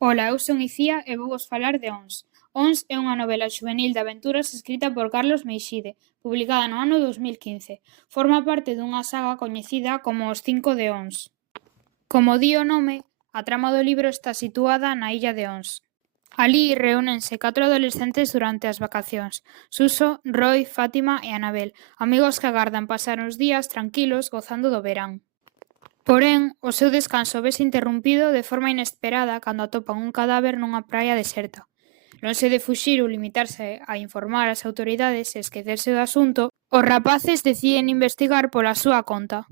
Ola, eu son Icía e vouvos falar de Ons. Ons é unha novela xuvenil de aventuras escrita por Carlos Meixide, publicada no ano 2015. Forma parte dunha saga coñecida como Os Cinco de Ons. Como di o nome, a trama do libro está situada na illa de Ons. Alí reúnense 4 adolescentes durante as vacacións: Suso, Roy, Fátima e Anabel, amigos que agardan pasar uns días tranquilos gozando do verán. Porén, o seu descanso vese interrompido de forma inesperada cando atopan un cadáver nunha praia deserta. Lonxe de fuxir ou limitarse a informar as autoridades e esquecerse do asunto, os rapaces deciden investigar pola súa conta.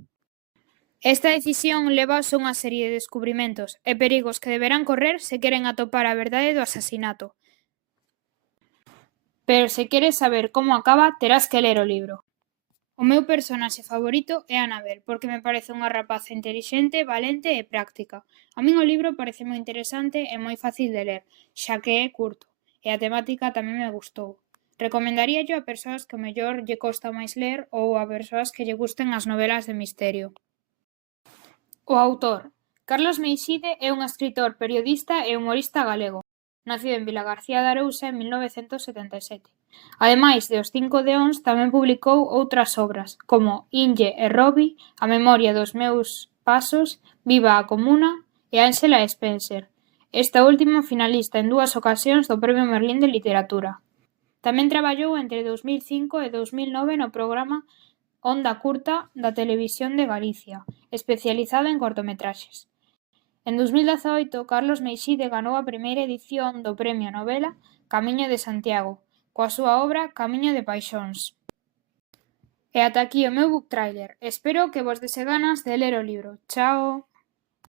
Esta decisión lévaos a unha serie de descubrimentos e perigos que deberán correr se queren atopar a verdade do asasinato. Pero se queres saber como acaba, terás que ler o libro. O meu personaxe favorito é Anabel, porque me parece unha rapaza intelixente, valente e práctica. A min o libro parece moi interesante e moi fácil de ler, xa que é curto, e a temática tamén me gustou. Recomendaríallo a persoas que ao mellor lle costa máis ler ou a persoas que lle gusten as novelas de misterio. O autor. Carlos Meixide é un escritor, periodista e humorista galego, nacido en Vilagarcía de Arousa en 1977. Ademais de Os Cinco de Ons, tamén publicou outras obras, como Inlle e Robbie, A memoria dos meus pasos, Viva a Comuna e Ángela Spencer, esta última finalista en 2 ocasións do Premio Merlín de Literatura. Tamén traballou entre 2005 e 2009 no programa Onda Curta da Televisión de Galicia, especializado en cortometraxes. En 2018, Carlos Meixide ganou a primeira edición do Premio Novela Camiño de Santiago, coa súa obra Camiño de Paixóns. E ata aquí o meu book trailer. Espero que vos dese ganas de ler o libro. Chao!